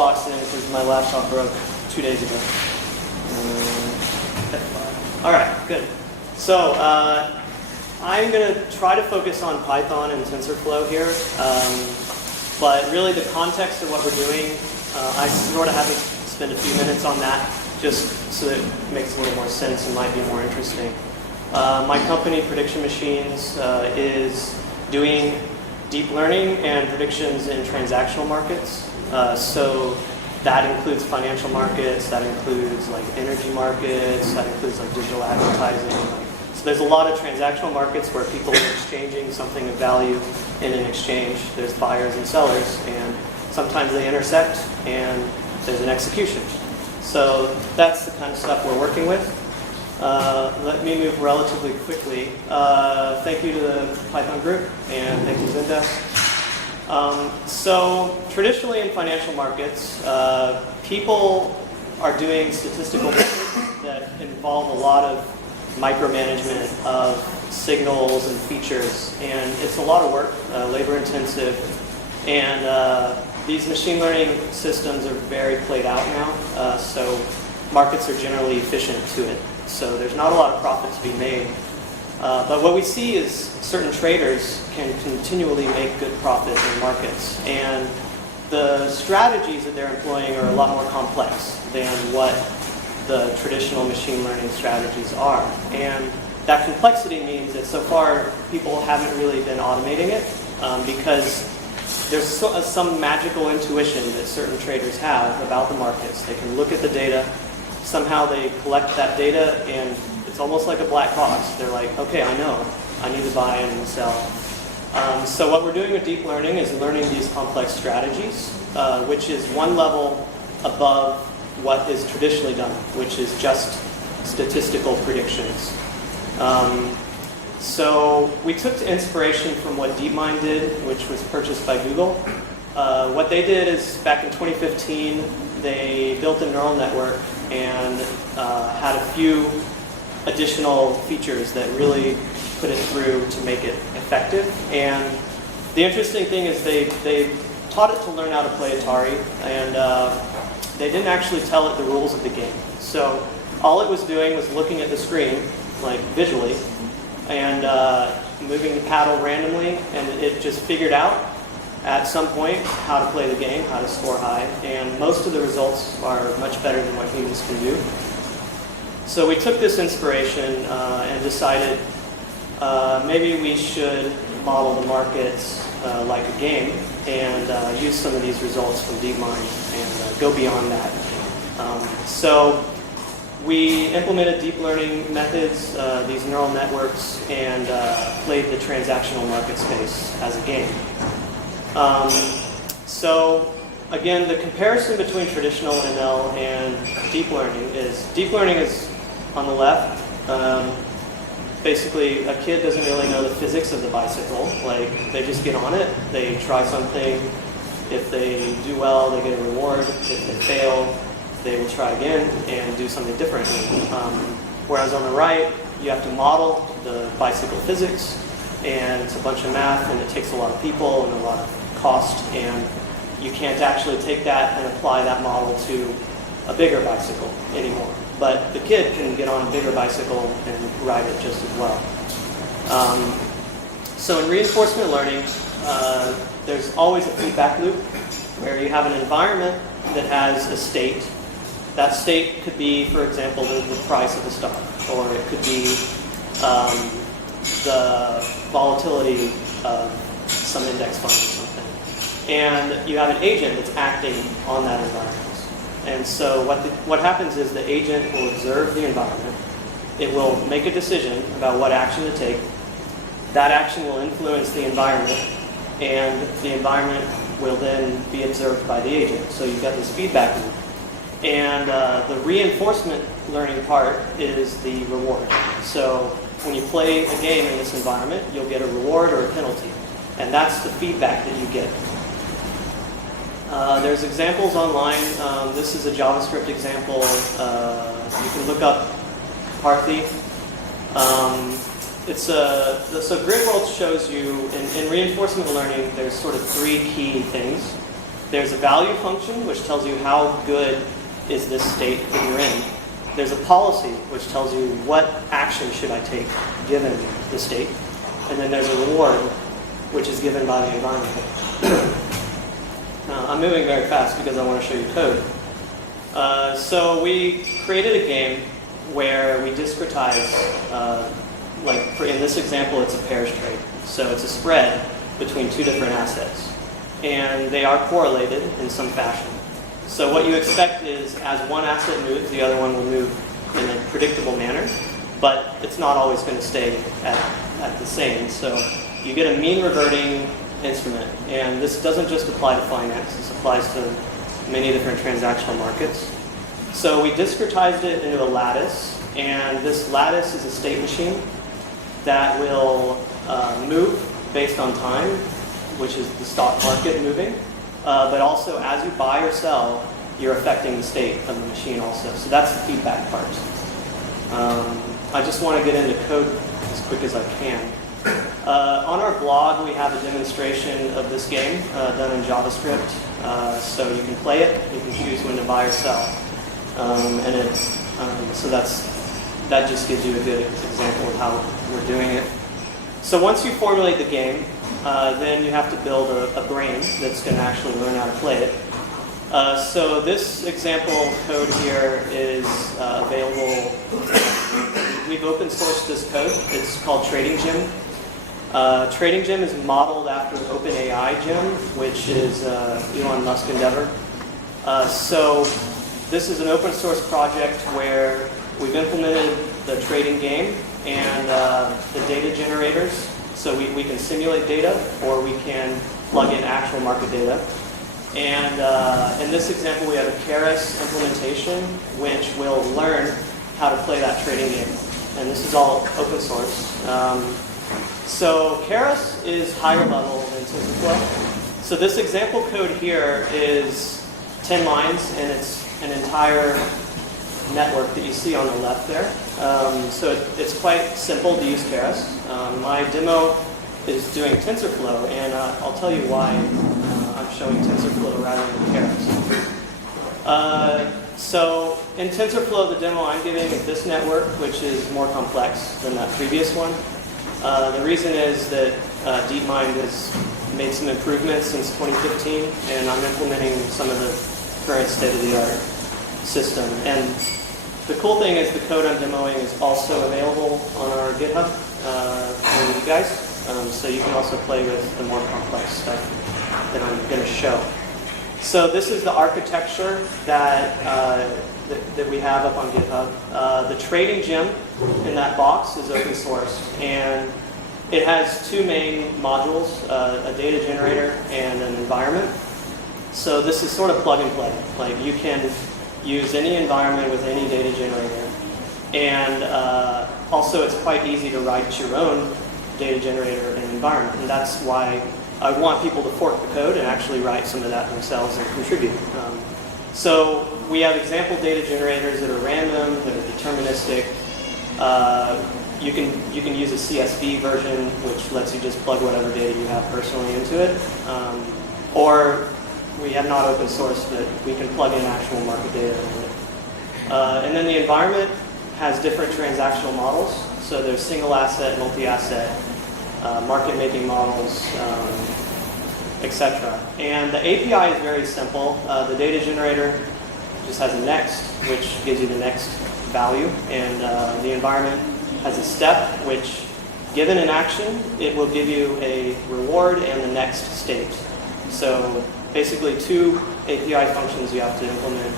Xbox in because my laptop broke 2 days ago. All right, good. So I'm going to try to focus on Python and TensorFlow here. But really the context of what we're doing, I sort of have to spend a few minutes on that just so that it makes a little more sense and might be more interesting. My company, Prediction Machines, is doing deep learning and predictions in transactional markets. So that includes financial markets, that includes like energy markets, that includes like digital advertising. So there's a lot of transactional markets where people are exchanging something of value in an exchange. There's buyers and sellers, and sometimes they intersect, and there's an execution. So that's the kind of stuff we're working with. Let me move relatively quickly. Thank you to the Python group, and thank you Zendesk. So traditionally in financial markets, people are doing statistical methods that involve a lot of micromanagement of signals and features, and it's a lot of work, labor intensive, and these machine learning systems are very played out now, so markets are generally efficient to it. So there's not a lot of profit to be made. But what we see is certain traders can continually make good profit in markets, and the strategies that they're employing are a lot more complex than what the traditional machine learning strategies are. And that complexity means that so far people haven't really been automating it because there's some magical intuition that certain traders have about the markets. They can look at the data, somehow they collect that data, and it's almost like a black box. They're like, okay, I know, I need to buy and sell. So what we're doing with deep learning is learning these complex strategies, which is one level above what is traditionally done, which is just statistical predictions. So we took inspiration from what DeepMind did, which was purchased by Google. What they did is back in 2015, they built a neural network and had a few additional features that really put it through to make it effective. And the interesting thing is they taught it to learn how to play Atari, and they didn't actually tell it the rules of the game. So all it was doing was looking at the screen, like visually, and moving the paddle randomly, and it just figured out at some point how to play the game, how to score high, and most of the results are much better than what humans can do. So we took this inspiration and decided maybe we should model the markets like a game and use some of these results from DeepMind and go beyond that. So we implemented deep learning methods, these neural networks, and played the transactional market space as a game. So again, the comparison between traditional ML and deep learning is on the left. Basically, a kid doesn't really know the physics of the bicycle. Like, they just get on it, they try something. If they do well, they get a reward. If they fail, they will try again and do something differently. Whereas on the right, you have to model the bicycle physics, and it's a bunch of math, and it takes a lot of people and a lot of cost, and you can't actually take that and apply that model to a bigger bicycle anymore. But the kid can get on a bigger bicycle and ride it just as well. So in reinforcement learning, there's always a feedback loop where you have an environment that has a state. That state could be, for example, the price of the stock, or it could be the volatility of some index fund or something. And you have an agent that's acting on that environment. And so what happens is the agent will observe the environment. It will make a decision about what action to take. That action will influence the environment, and the environment will then be observed by the agent. So you've got this feedback loop. And the reinforcement learning part is the reward. So when you play a game in this environment, you'll get a reward or a penalty. And that's the feedback that you get. There's examples online. This is a JavaScript example. You can look up Parthy. So Grid World shows you, in reinforcement learning, there's sort of three key things. There's a value function, which tells you how good is this state that you're in. There's a policy, which tells you what action should I take given the state. And then there's a reward, which is given by the environment. I'm moving very fast because I want to show you code. So we created a game where we discretize, in this example, it's a pairs trade. So it's a spread between two different assets. And they are correlated in some fashion. So what you expect is as one asset moves, the other one will move in a predictable manner. But it's not always going to stay at the same. So you get a mean reverting instrument. And this doesn't just apply to finance. This applies to many different transactional markets. So we discretized it into a lattice. And this lattice is a state machine that will move based on time, which is the stock market moving. But also, as you buy or sell, you're affecting the state of the machine also. So that's the feedback part. I just want to get into code as quick as I can. On our blog, we have a demonstration of this game done in JavaScript. So you can play it. You can choose when to buy or sell. So that just gives you a good example of how we're doing it. So once you formulate the game, then you have to build a brain that's going to actually learn how to play it. So this example code here is available. We've open sourced this code. It's called Trading Gym. Trading Gym is modeled after OpenAI Gym, which is Elon Musk endeavor. So this is an open source project where we've implemented the trading game and the data generators. So we can simulate data, or we can plug in actual market data. And in this example, we have a Keras implementation, which will learn how to play that trading game. And this is all open source. So Keras is higher level than TensorFlow. So this example code here is 10 lines, and it's an entire network that you see on the left there. So it's quite simple to use Keras. My demo is doing TensorFlow, and I'll tell you why I'm showing TensorFlow rather than Keras. So in TensorFlow, the demo I'm giving is this network, which is more complex than that previous one. The reason is that DeepMind has made some improvements since 2015, and I'm implementing some of the current state-of-the-art system. And the cool thing is the code I'm demoing is also available on our GitHub for you guys. So you can also play with the more complex stuff that I'm going to show. So this is the architecture that we have up on GitHub. The trading gem in that box is open source, and it has two main modules, a data generator and an environment. So this is sort of plug and play. Like, you can use any environment with any data generator. And also it's quite easy to write your own data generator and environment. And that's why I want people to fork the code and actually write some of that themselves and contribute. So we have example data generators that are random, that are deterministic. You can use a CSV version, which lets you just plug whatever data you have personally into it. Or we have not open source, but we can plug in actual market data into it. And then the environment has different transactional models. So there's single asset, multi-asset, market making models, etc. And the API is very simple. The data generator just has a next, which gives you the next value. And the environment has a step, which, given an action, it will give you a reward and the next state. So basically two API functions you have to implement,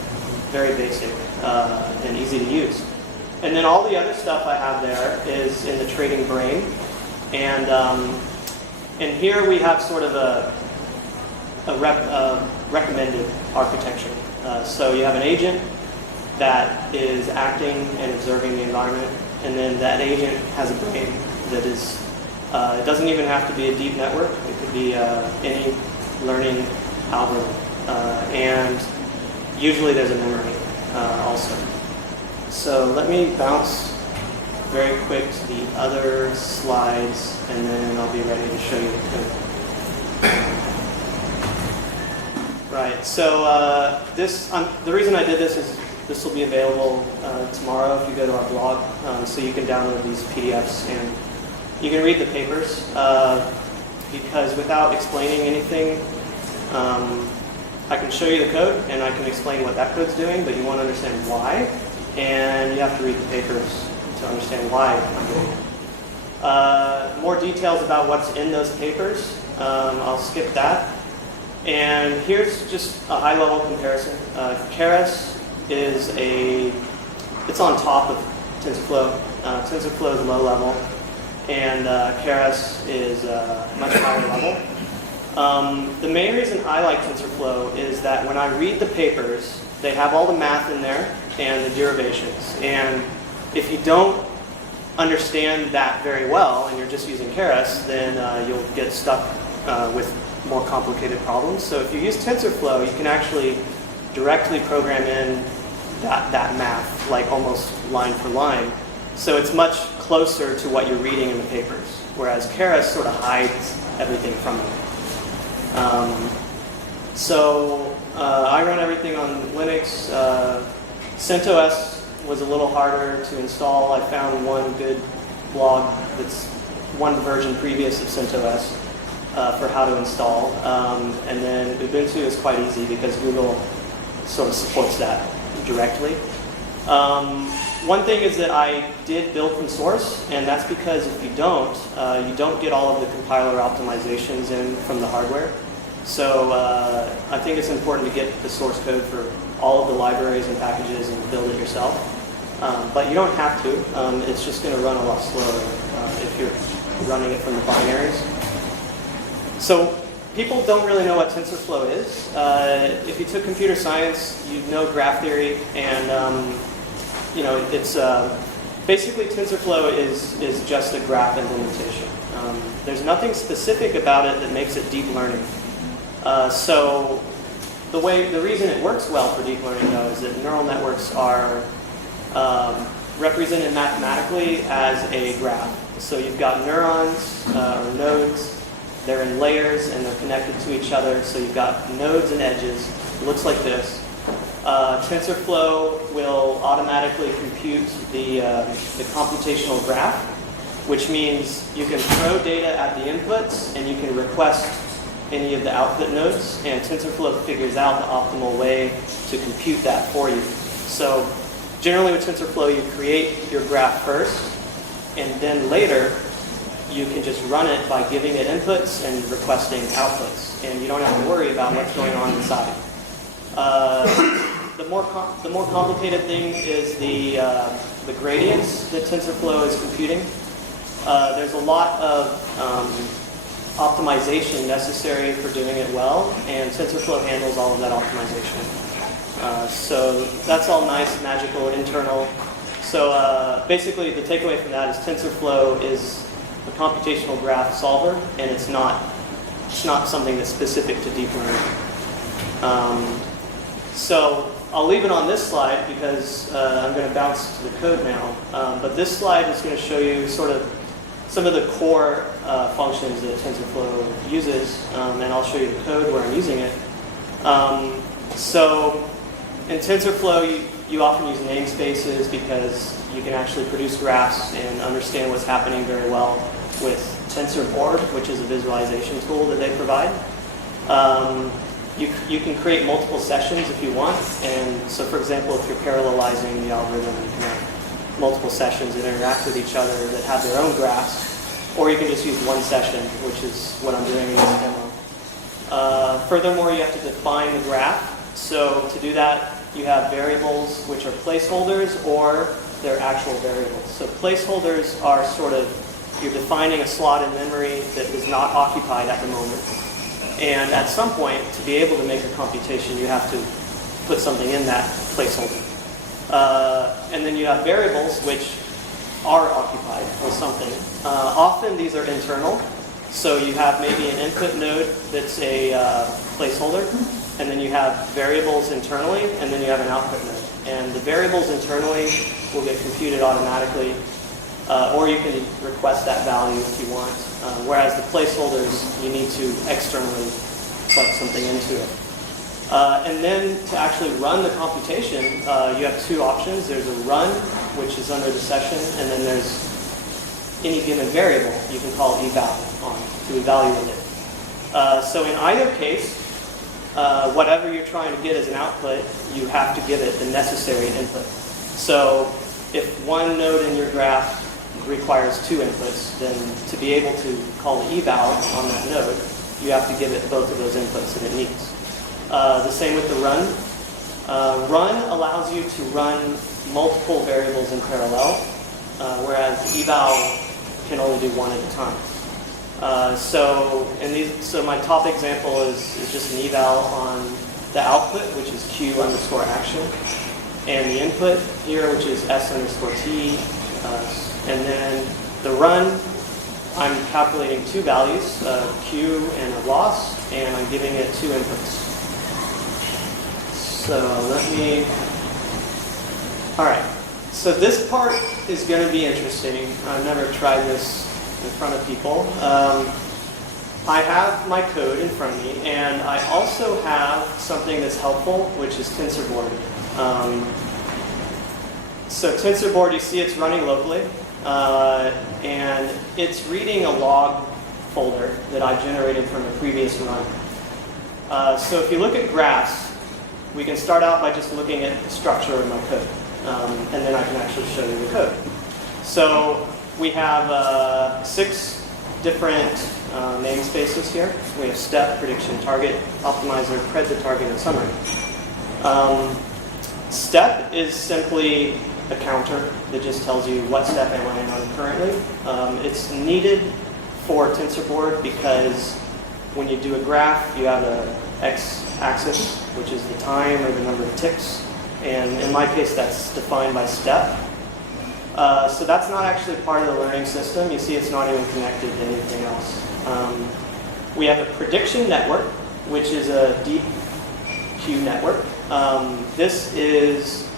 very basic and easy to use. And then all the other stuff I have there is in the trading brain. And here we have sort of a recommended architecture. So you have an agent that is acting and observing the environment, and then that agent has a brain that is, it doesn't even have to be a deep network. It could be any learning algorithm. And usually there's a memory also. So let me bounce very quick to the other slides, and then I'll be ready to show you the code. Right. So the reason I did this is this will be available tomorrow if you go to our blog. So you can download these PDFs and you can read the papers. Because without explaining anything, I can show you the code and I can explain what that code's doing, but you want to understand why, and you have to read the papers to understand why I'm doing it. More details about what's in those papers, I'll skip that. And here's just a high-level comparison. Keras it's on top of TensorFlow. TensorFlow is low level, and Keras is much higher level. The main reason I like TensorFlow is that when I read the papers, they have all the math in there and the derivations. And if you don't understand that very well and you're just using Keras, then you'll get stuck with more complicated problems. So if you use TensorFlow, you can actually directly program in that math, like almost line for line. So it's much closer to what you're reading in the papers, whereas Keras sort of hides everything from you. I run everything on Linux. CentOS was a little harder to install. I found one good blog that's one version previous of CentOS for how to install. And then Ubuntu is quite easy because Google sort of supports that directly. One thing is that I did build from source, and that's because if you don't get all of the compiler optimizations in from the hardware. So I think it's important to get the source code for all of the libraries and packages and build it yourself. But you don't have to. It's just going to run a lot slower if you're running it from the binaries. So people don't really know what TensorFlow is. If you took computer science, you'd know graph theory, and it's basically TensorFlow is just a graph implementation. There's nothing specific about it that makes it deep learning. So the reason it works well for deep learning, though, is that neural networks are represented mathematically as a graph. So you've got neurons or nodes. They're in layers and they're connected to each other. So you've got nodes and edges. It looks like this. TensorFlow will automatically compute the computational graph, which means you can throw data at the inputs and you can request any of the output nodes, and TensorFlow figures out the optimal way to compute that for you. So generally with TensorFlow, you create your graph first, and then later you can just run it by giving it inputs and requesting outputs, and you don't have to worry about what's going on inside. The more complicated thing is the gradients that TensorFlow is computing. There's a lot of optimization necessary for doing it well, and TensorFlow handles all of that optimization. So that's all nice, magical, internal. So basically the takeaway from that is TensorFlow is a computational graph solver, and it's not something that's specific to deep learning. So I'll leave it on this slide because I'm going to bounce to the code now. But this slide is going to show you sort of some of the core functions that TensorFlow uses, and I'll show you the code where I'm using it. So in TensorFlow, you often use namespaces because you can actually produce graphs and understand what's happening very well with TensorBoard, which is a visualization tool that they provide. You can create multiple sessions if you want, and so for example, if you're parallelizing the algorithm, you can have multiple sessions that interact with each other that have their own graphs, or you can just use one session, which is what I'm doing in this demo. Furthermore, you have to define the graph. So to do that, you have variables which are placeholders or they're actual variables. So placeholders are sort of, you're defining a slot in memory that is not occupied at the moment. And at some point, to be able to make a computation, you have to put something in that placeholder. And then you have variables which are occupied with something. Often these are internal. So you have maybe an input node that's a placeholder, and then you have variables internally, and then you have an output node. And the variables internally will get computed automatically, or you can request that value if you want. Whereas the placeholders, you need to externally plug something into it. And then to actually run the computation, you have two options. There's a run, which is under the session, and then there's any given variable you can call eval on to evaluate it. So in either case, whatever you're trying to get as an output, you have to give it the necessary input. So if one node in your graph requires two inputs, then to be able to call the eval on that node, you have to give it both of those inputs that it needs. The same with the run. Run allows you to run multiple variables in parallel, whereas eval can only do one at a time. So my top example is just an eval on the output, which is q_action, and the input here, which is s_t, and then the run, I'm calculating two values, q and a loss, and I'm giving it two inputs. So all right. So this part is going to be interesting. I've never tried this in front of people. I have my code in front of me, and I also have something that's helpful, which is TensorBoard. So TensorBoard, you see it's running locally, and it's reading a log folder that I generated from a previous run. So if you look at graphs, we can start out by just looking at the structure of my code, and then I can actually show you the code. So we have 6 different namespaces here. We have step, prediction, target, optimizer, pred to target, and summary. Step is simply a counter that just tells you what step am I on currently. It's needed for TensorBoard because when you do a graph, you have a x-axis, which is the time or the number of ticks. And in my case, that's defined by step. So that's not actually part of the learning system. You see it's not even connected to anything else. We have a prediction network, which is a deep Q network. This is,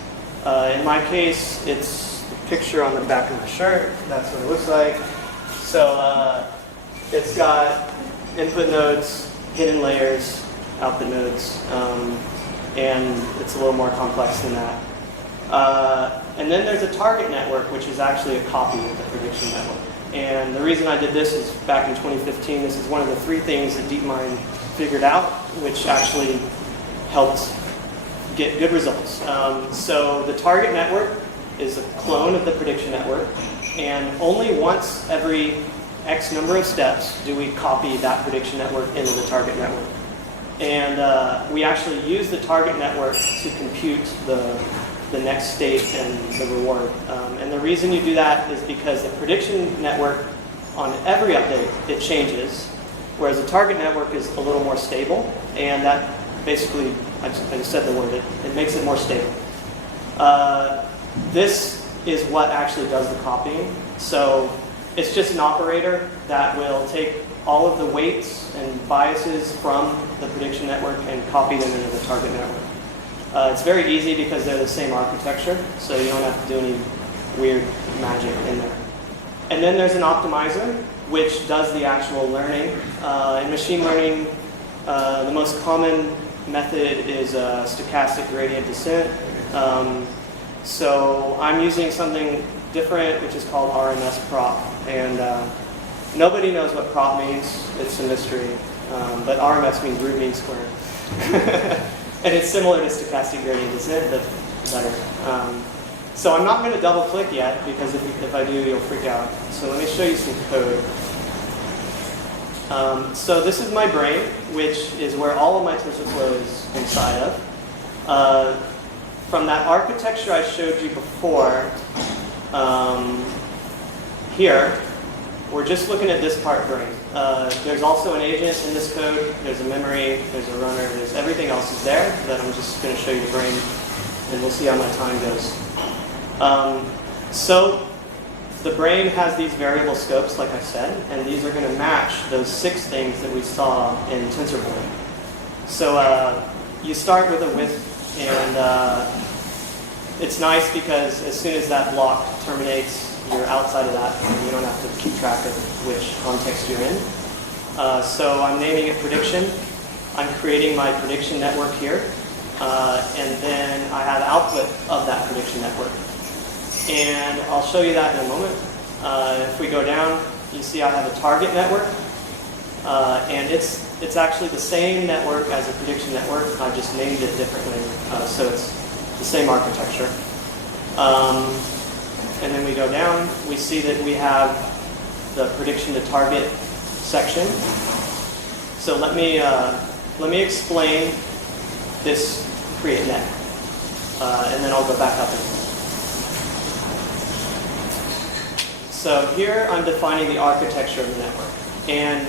in my case, it's the picture on the back of my shirt. That's what it looks like. So it's got input nodes, hidden layers, output nodes, and it's a little more complex than that. And then there's a target network, which is actually a copy of the prediction network. And the reason I did this is back in 2015, this is one of the 3 things that DeepMind figured out, which actually helped get good results. So the target network is a clone of the prediction network, and only once every X number of steps do we copy that prediction network into the target network. And we actually use the target network to compute the next state and the reward. And the reason you do that is because the prediction network, on every update, it changes, whereas the target network is a little more stable, and that basically, I just said the word, it makes it more stable. This is what actually does the copying. So it's just an operator that will take all of the weights and biases from the prediction network and copy them into the target network. It's very easy because they're the same architecture, so you don't have to do any weird magic in there. And then there's an optimizer, which does the actual learning. In machine learning, the most common method is stochastic gradient descent. So I'm using something different, which is called RMS prop. And nobody knows what prop means. It's a mystery. But RMS means root mean squared. And it's similar to stochastic gradient descent, but better. So I'm not going to double click yet, because if I do, you'll freak out. So let me show you some code. So this is my brain, which is where all of my TensorFlow is inside of. From that architecture I showed you before, here, we're just looking at this part brain. There's also an agent in this code. There's a memory. There's a runner. There's everything else is there. That I'm just going to show you the brain, and we'll see how my time goes. So the brain has these variable scopes, like I said, and these are going to match those 6 things that we saw in TensorBoard. So you start with a width, and it's nice because as soon as that block terminates, you're outside of that, and you don't have to keep track of which context you're in. So I'm naming it prediction. I'm creating my prediction network here, and then I have output of that prediction network. And I'll show you that in a moment. If we go down, you see I have a target network, and it's actually the same network as a prediction network. I just named it differently, so it's the same architecture. And then we go down, we see that we have the prediction to target section. So let me explain this create net, and then I'll go back up again. So here I'm defining the architecture of the network. And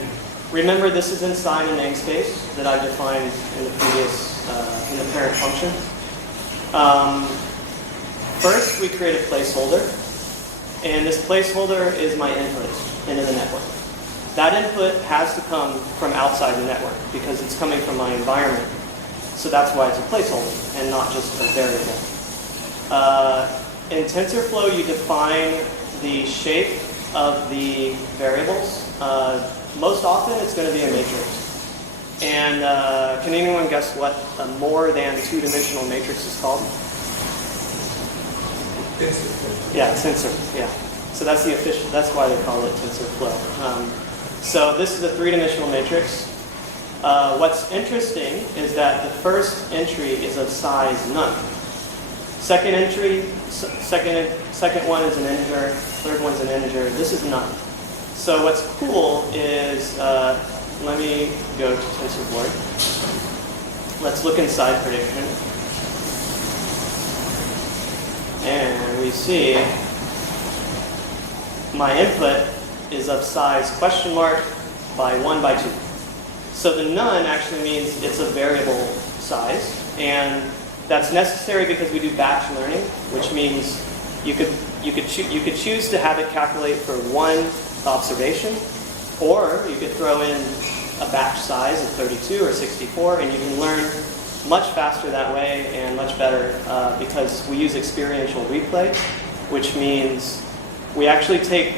remember, this is inside a namespace that I defined in the previous, in the parent function. First, we create a placeholder. And this placeholder is my input into the network. That input has to come from outside the network because it's coming from my environment. So that's why it's a placeholder and not just a variable. In TensorFlow, you define the shape of the variables. Most often, it's going to be a matrix. And can anyone guess what a more than two-dimensional matrix is called? TensorFlow. Yeah, tensor. Yeah. So that's the official. That's why they call it TensorFlow. So this is a three-dimensional matrix. What's interesting is that the first entry is of size none. Second entry, second one is an integer. Third one's an integer. This is none. So what's cool is, let me go to TensorBoard. Let's look inside prediction. And we see my input is of size question mark by 1 by 2. So the none actually means it's a variable size. And that's necessary because we do batch learning, which means you could choose to have it calculate for one observation, or you could throw in a batch size of 32 or 64, and you can learn much faster that way and much better because we use experiential replay, which means we actually take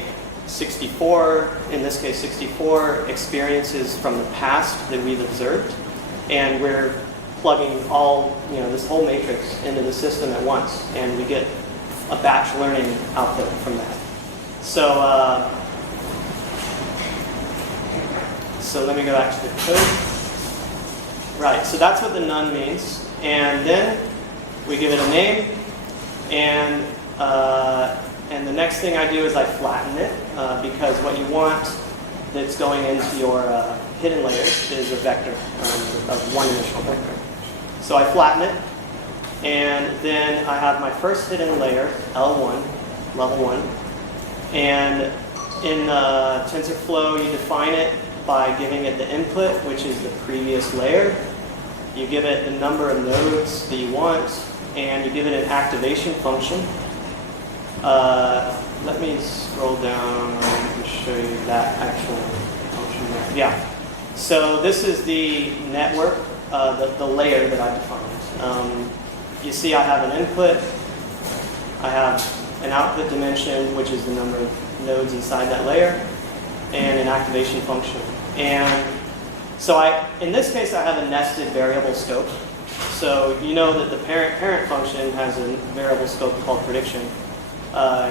64, in this case 64 experiences from the past that we've observed, and we're plugging all, this whole matrix into the system at once, and we get a batch learning output from that. So, so let me go back to the code. Right, so that's what the none means. And then we give it a name, and the next thing I do is I flatten it, because what you want that's going into your hidden layers is a vector, of one-dimensional vector. So I flatten it, and then I have my first hidden layer, L1, level 1. And in TensorFlow, you define it by giving it the input, which is the previous layer. You give it the number of nodes that you want, and you give it an activation function. Let me scroll down and show you that actual function there. Yeah. So this is the network, the layer that I defined. You see I have an input, I have an output dimension, which is the number of nodes inside that layer, and an activation function. And so in this case, I have a nested variable scope. So you know that the parent function has a variable scope called prediction.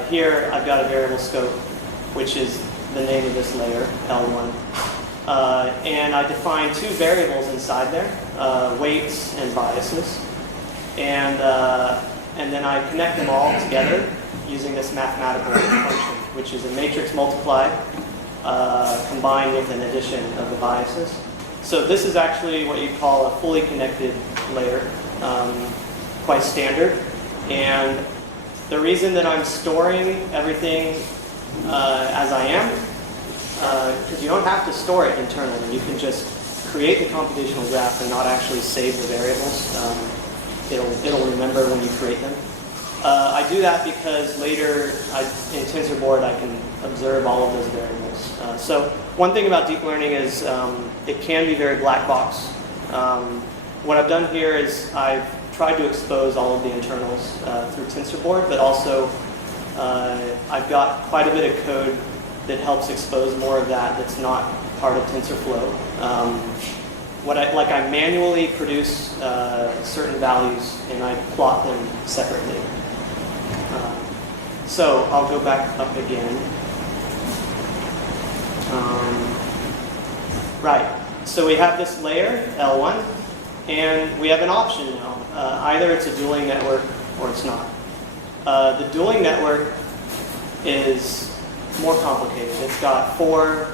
Here, I've got a variable scope, which is the name of this layer, L1. And I define two variables inside there, weights and biases. And then I connect them all together using this mathematical function, which is a matrix multiply combined with an addition of the biases. So this is actually what you call a fully connected layer, quite standard. And the reason that I'm storing everything as I am, because you don't have to store it internally. You can just create the computational graph and not actually save the variables. It'll remember when you create them. I do that because later in TensorBoard I can observe all of those variables. So one thing about deep learning is it can be very black box. What I've done here is I've tried to expose all of the internals through TensorBoard, but also I've got quite a bit of code that helps expose more of that that's not part of TensorFlow. I manually produce certain values and I plot them separately. So I'll go back up again. Right. So we have this layer, L1, and we have an option now. Either it's a dueling network or it's not. The dueling network is more complicated. It's got 4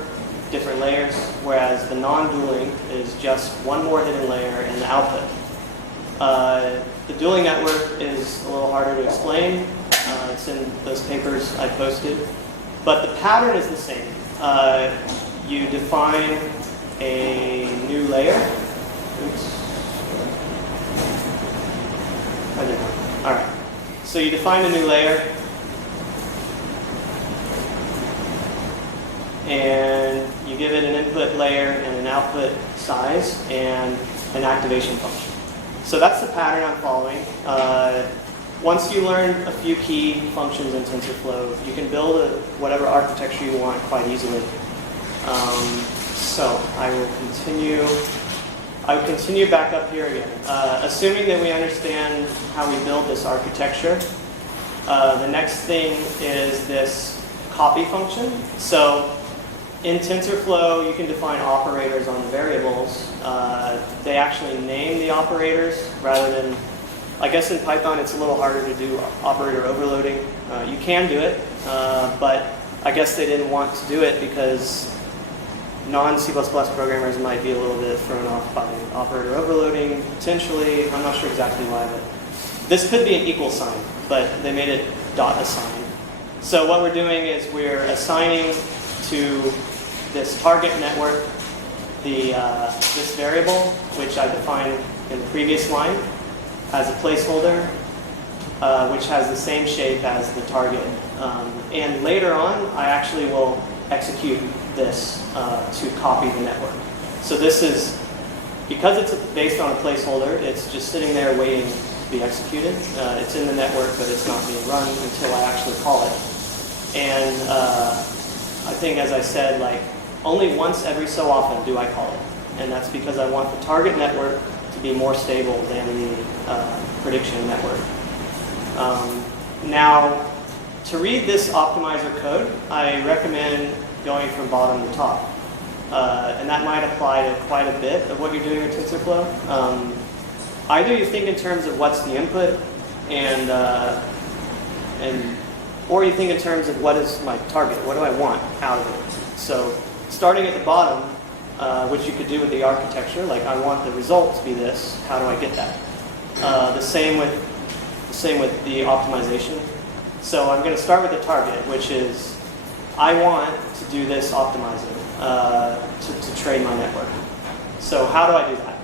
different layers, whereas the non-dueling is just one more hidden layer in the output. The dueling network is a little harder to explain. It's in those papers I posted. But the pattern is the same. You define a new layer. Oops. I did not. All right. So you define a new layer. And you give it an input layer and an output size and an activation function. So that's the pattern I'm following. Once you learn a few key functions in TensorFlow, you can build whatever architecture you want quite easily. So I will continue back up here again. Assuming that we understand how we build this architecture, the next thing is this copy function. So in TensorFlow, you can define operators on the variables. They actually name the operators rather than, I guess in Python it's a little harder to do operator overloading. You can do it, but I guess they didn't want to do it because non-C++ programmers might be a little bit thrown off by operator overloading, potentially. I'm not sure exactly why, but this could be an equal sign, but they made it .assign. So what we're doing is we're assigning to this target network this variable, which I defined in the previous line, as a placeholder, which has the same shape as the target. And later on, I actually will execute this to copy the network. So this is, because it's based on a placeholder, it's just sitting there waiting to be executed. It's in the network, but it's not being run until I actually call it. And I think, as I said, like only once every so often do I call it. And that's because I want the target network to be more stable than the prediction network. Now, to read this optimizer code, I recommend going from bottom to top. And that might apply to quite a bit of what you're doing with TensorFlow. Either you think in terms of what's the input, or you think in terms of what is my target, what do I want out of it. So starting at the bottom, which you could do with the architecture, like I want the result to be this, how do I get that? The same with the optimization. So I'm going to start with the target, which is I want to do this optimizer to train my network. So how do I do that?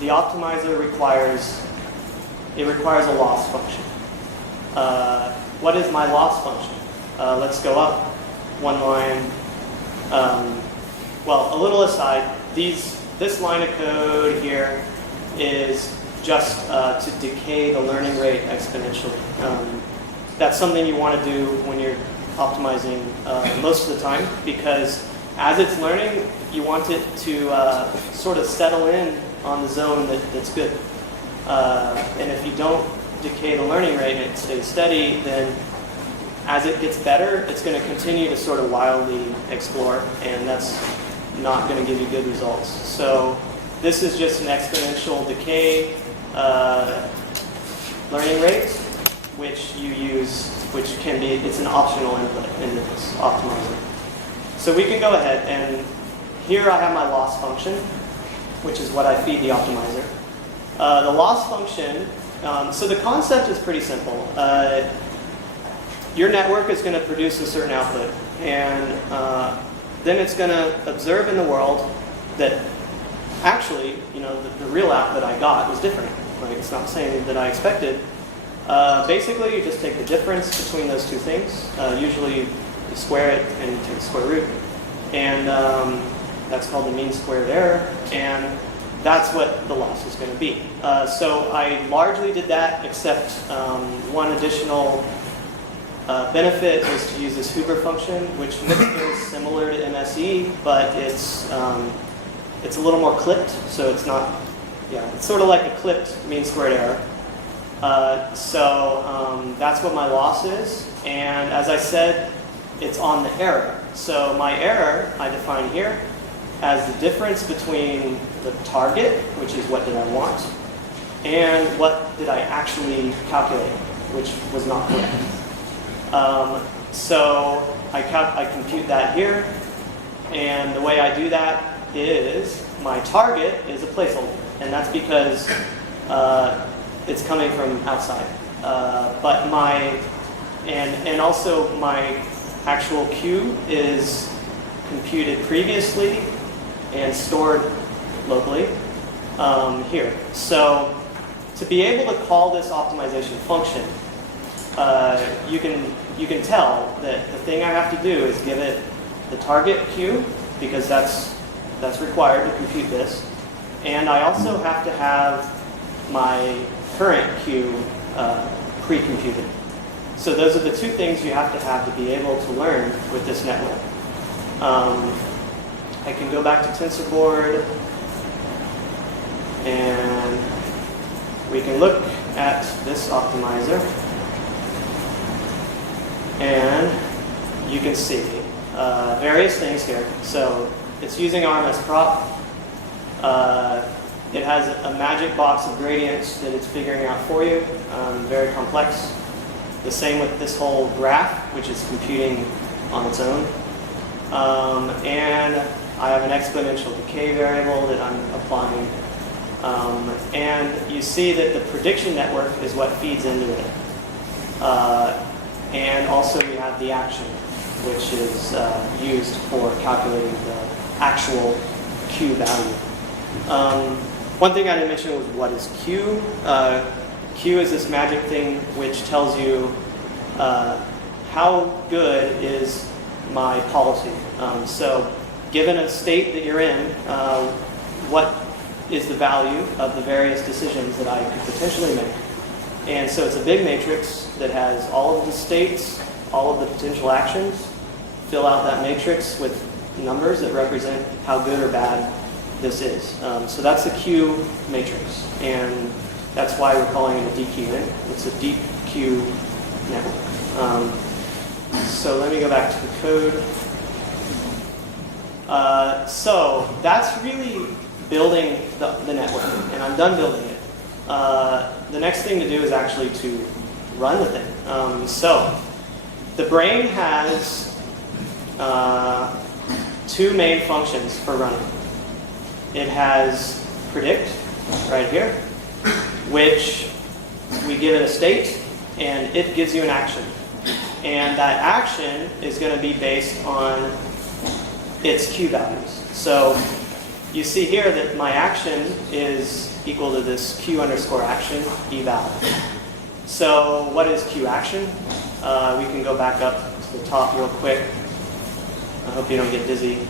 The optimizer requires a loss function. What is my loss function? Let's go up one line. Well, a little aside, this line of code here is just to decay the learning rate exponentially. That's something you want to do when you're optimizing most of the time, because as it's learning, you want it to sort of settle in on the zone that's good. And if you don't decay the learning rate and it stays steady, then as it gets better, it's going to continue to sort of wildly explore, and that's not going to give you good results. So this is just an exponential decay learning rate, which you use, which can be, it's an optional input in this optimizer. So we can go ahead, and here I have my loss function, which is what I feed the optimizer. The loss function, so the concept is pretty simple. Your network is going to produce a certain output, and then it's going to observe in the world that actually, the real output I got was different. Like, it's not the same that I expected. Basically, you just take the difference between those two things. Usually, you square it and you take the square root, and that's called the mean squared error, and that's what the loss is going to be. So I largely did that, except one additional benefit is to use this Hoover function, which looks very similar to MSE, but it's it's a little more clipped, so it's not, yeah, it's sort of like a clipped mean squared error. That's what my loss is, and as I said, it's on the error. So my error, I define here, as the difference between the target, which is what did I want, and what did I actually calculate, which was not correct. So I compute that here, and the way I do that is my target is a placeholder, and that's because it's coming from outside. But and also my actual Q is computed previously and stored locally here. So to be able to call this optimization function, you can tell that the thing I have to do is give it the target Q, because that's required to compute this, and I also have to have my current Q pre-computed. So those are the two things you have to be able to learn with this network. I can go back to TensorBoard, and we can look at this optimizer, and you can see various things here. So it's using RMS prop. It has a magic box of gradients that it's figuring out for you, very complex. The same with this whole graph, which is computing on its own. And I have an exponential decay variable that I'm applying. And you see that the prediction network is what feeds into it. And also you have the action, which is used for calculating the actual Q value. One thing I didn't mention was what is Q. Q is this magic thing which tells you how good is my policy. So given a state that you're in, what is the value of the various decisions that I could potentially make? And so it's a big matrix that has all of the states, all of the potential actions. Fill out that matrix with numbers that represent how good or bad this is. So that's the Q matrix, and that's why we're calling it a DQN. It's a deep Q network. So let me go back to the code. So that's really building the network, and I'm done building it. The next thing to do is actually to run the thing. So the brain has two main functions for running. It has predict right here, which we give it a state, and it gives you an action. And that action is going to be based on its Q values. So you see here that my action is equal to this Q underscore action eval. So what is Q action? We can go back up to the top real quick. I hope you don't get dizzy.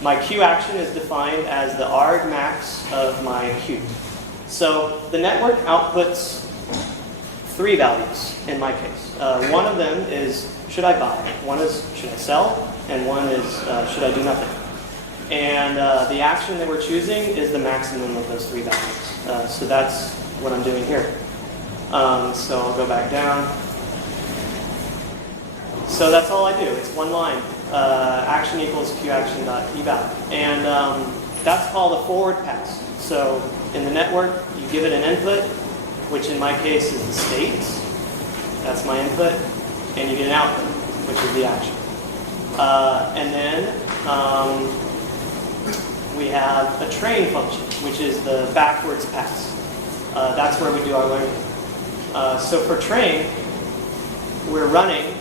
My Q action is defined as the argmax of my Q. So the network outputs three values in my case. One of them is should I buy? One is should I sell? And one is should I do nothing? And the action that we're choosing is the maximum of those three values. So that's what I'm doing here. So I'll go back down. So that's all I do. It's one line. Action equals Q action dot eval. And that's called a forward pass. So in the network, you give it an input, which in my case is the state. That's my input. And you get an output, which is the action. And then we have a train function, which is the backwards pass. That's where we do our learning. So for train, we're running.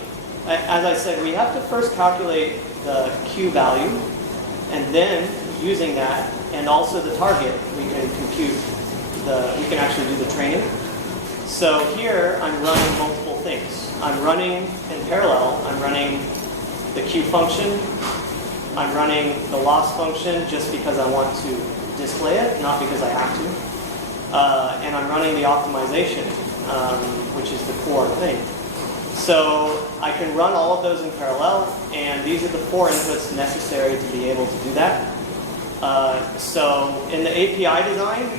As I said, we have to first calculate the Q value, and then using that and also the target, we can compute we can actually do the training. So here I'm running multiple things. I'm running in parallel. I'm running the Q function. I'm running the loss function just because I want to display it, not because I have to. And I'm running the optimization, which is the core thing. So I can run all of those in parallel, and these are the four inputs necessary to be able to do that. So in the API design,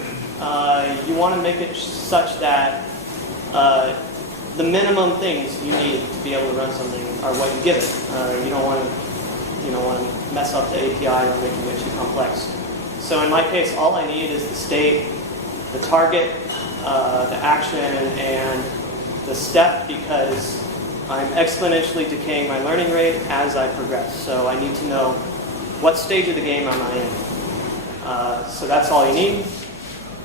you want to make it such that the minimum things you need to be able to run something are what you give it. You don't want to mess up the API or making it too complex. So in my case, all I need is the state, the target, the action, and the step, because I'm exponentially decaying my learning rate as I progress. So I need to know what stage of the game am I in. So that's all you need.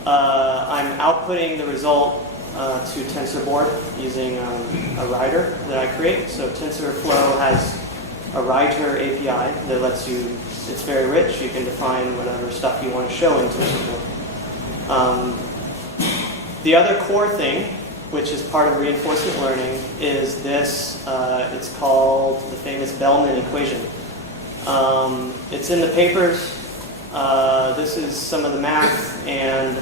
I'm outputting the result to TensorBoard using a writer that I create. So TensorFlow has a writer API that lets you, it's very rich. You can define whatever stuff you want to show in TensorFlow. The other core thing, which is part of reinforcement learning, is this. It's called the famous Bellman equation. It's in the papers. This is some of the math, and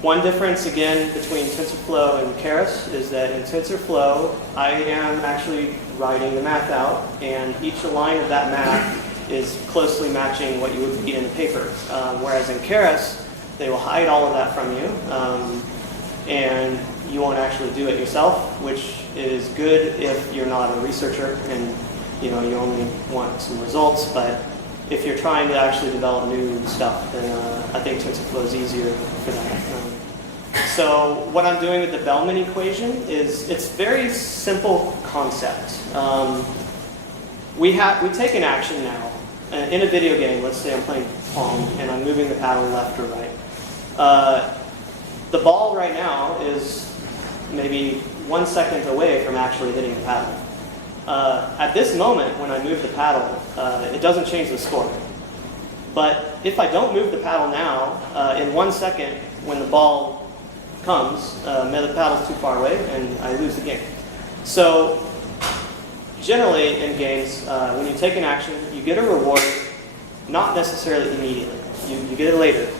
one difference again between TensorFlow and Keras is that in TensorFlow I am actually writing the math out, and each line of that math is closely matching what you would read in the paper. Whereas in Keras, they will hide all of that from you, and you won't actually do it yourself, which is good if you're not a researcher and you only want some results. But if you're trying to actually develop new stuff, then I think TensorFlow is easier for that. So what I'm doing with the Bellman equation is, it's very simple concept. We take an action now. In a video game, let's say I'm playing Pong and I'm moving the paddle left or right. The ball right now is maybe 1 second away from actually hitting the paddle. At this moment, when I move the paddle, it doesn't change the score. But if I don't move the paddle now, in 1 second, when the ball comes, the paddle's too far away, and I lose the game. So generally in games, when you take an action, you get a reward, not necessarily immediately. You get it later.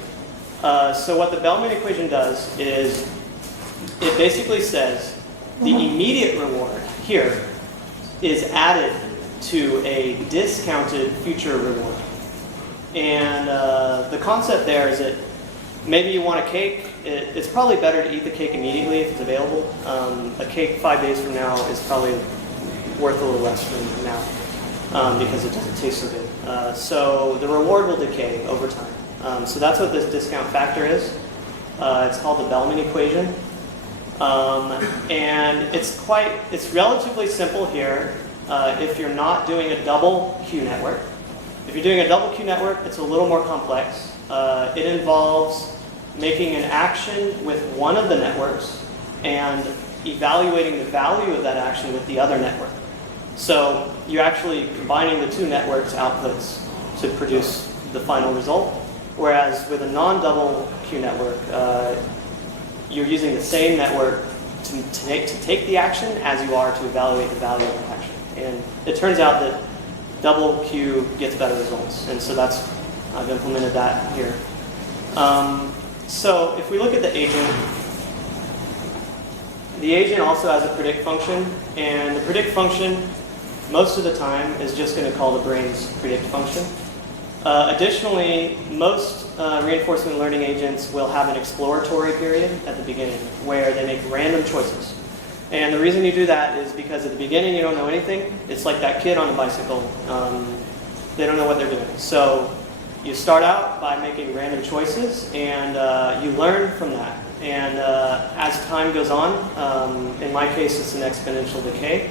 So what the Bellman equation does is, it basically says the immediate reward here is added to a discounted future reward. And the concept there is that maybe you want a cake. It's probably better to eat the cake immediately if it's available. A cake 5 days from now is probably worth a little less than now because it doesn't taste so good. So the reward will decay over time. So that's what this discount factor is. It's called the Bellman equation. And it's relatively simple here if you're not doing a double queue network. If you're doing a double queue network, it's a little more complex. It involves making an action with one of the networks and evaluating the value of that action with the other network. So you're actually combining the two networks' outputs to produce the final result. Whereas with a non-double queue network, you're using the same network to take the action as you are to evaluate the value of the action. And it turns out that double queue gets better results. And so I've implemented that here. So if we look at the agent also has a predict function. And the predict function, most of the time, is just going to call the brain's predict function. Additionally, most reinforcement learning agents will have an exploratory period at the beginning where they make random choices. And the reason you do that is because at the beginning you don't know anything. It's like that kid on a bicycle. They don't know what they're doing. So you start out by making random choices, and you learn from that. And as time goes on, in my case it's an exponential decay.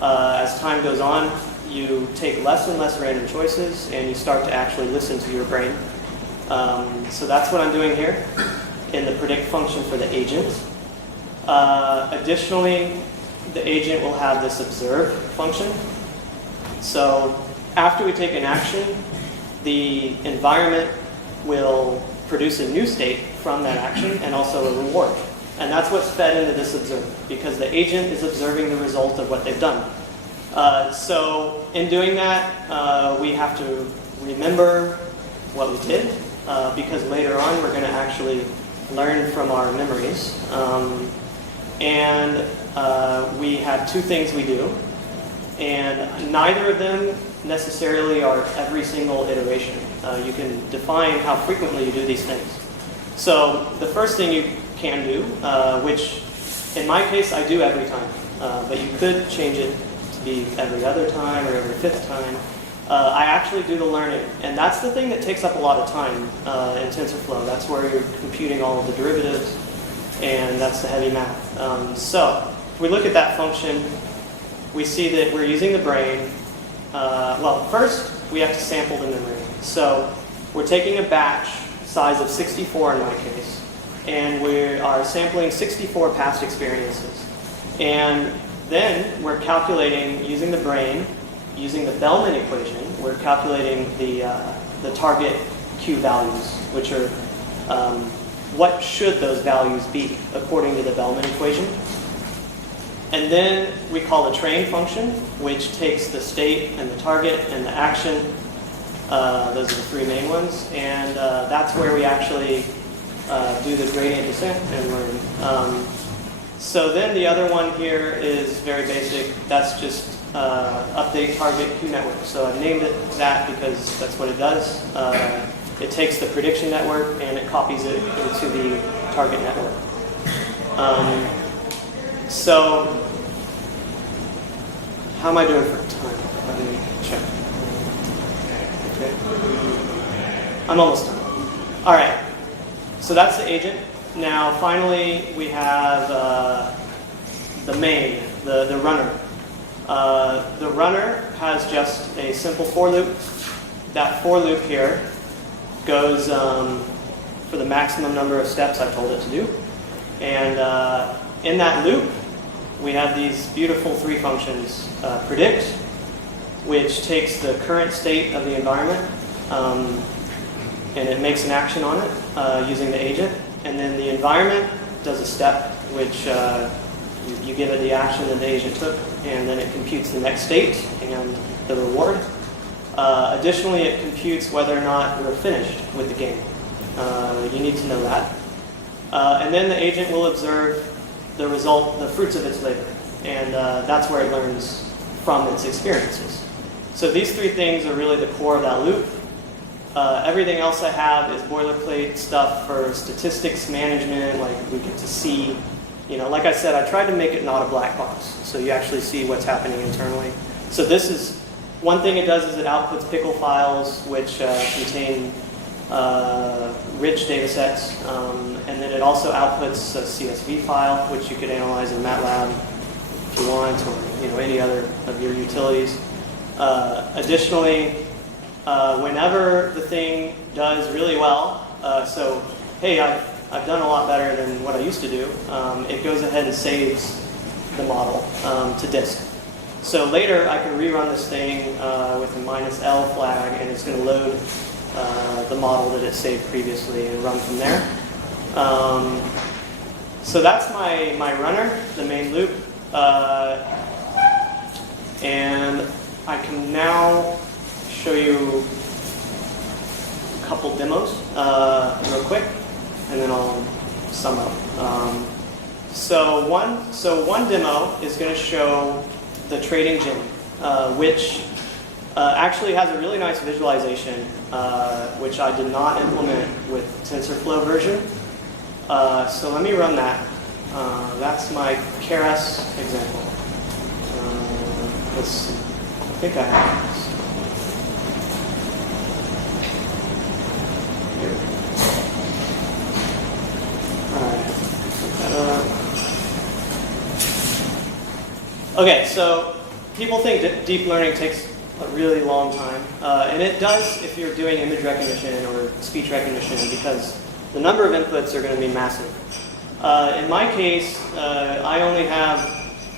As time goes on, you take less and less random choices, and you start to actually listen to your brain. So that's what I'm doing here in the predict function for the agent. Additionally, the agent will have this observe function. So after we take an action, the environment will produce a new state from that action and also a reward. And that's what's fed into this observe, because the agent is observing the result of what they've done. So in doing that, we have to remember what we did, because later on we're going to actually learn from our memories. And we have two things we do, and neither of them necessarily are every single iteration. You can define how frequently you do these things. So the first thing you can do, which in my case I do every time, but you could change it to be every other time or every fifth time. I actually do the learning, and that's the thing that takes up a lot of time in TensorFlow. That's where you're computing all of the derivatives, and that's the heavy math. So if we look at that function, we see that we're using the brain. Well, first we have to sample the memory. So we're taking a batch size of 64 in my case, and we are sampling 64 past experiences. And then we're calculating, using the brain, using the Bellman equation, we're calculating the target Q values, which are what should those values be according to the Bellman equation. And then we call a train function, which takes the state and the target and the action. Those are the three main ones. And that's where we actually do the gradient descent and learn. So then the other one here is very basic. That's just update target Q network. So I've named it that because that's what it does. It takes the prediction network and it copies it into the target network. So how am I doing for time? Let me check. Okay. I'm almost done. All right. So that's the agent. Now, finally, we have the main, the runner. The runner has just a simple for loop. That for loop here goes for the maximum number of steps I've told it to do. And in that loop, we have these beautiful three functions. Predict, which takes the current state of the environment, and it makes an action on it using the agent. And then the environment does a step, which you give it the action that the agent took, and then it computes the next state and the reward. Additionally, it computes whether or not we're finished with the game. You need to know that. And then the agent will observe the result, the fruits of its labor, and that's where it learns from its experiences. So these three things are really the core of that loop. Everything else I have is boilerplate stuff for statistics management, like we get to see, like I said, I tried to make it not a black box, so you actually see what's happening internally. So this is, one thing it does is it outputs pickle files, which contain rich data sets, and then it also outputs a CSV file, which you could analyze in MATLAB if you want, or any other of your utilities. Additionally, whenever the thing does really well, so hey, I've done a lot better than what I used to do, it goes ahead and saves the model to disk. So later I can rerun this thing with a -L flag, and it's going to load the model that it saved previously and run from there. So that's my runner, the main loop. And I can now show you a couple demos real quick, and then I'll sum up. So one demo is going to show the trading gym, which actually has a really nice visualization, which I did not implement with TensorFlow version. So let me run that. That's my Keras example. Let's see. I think I have this. Here. All right. Put that up. Okay, so people think that deep learning takes a really long time, and it does if you're doing image recognition or speech recognition, because the number of inputs are going to be massive. In my case, I only have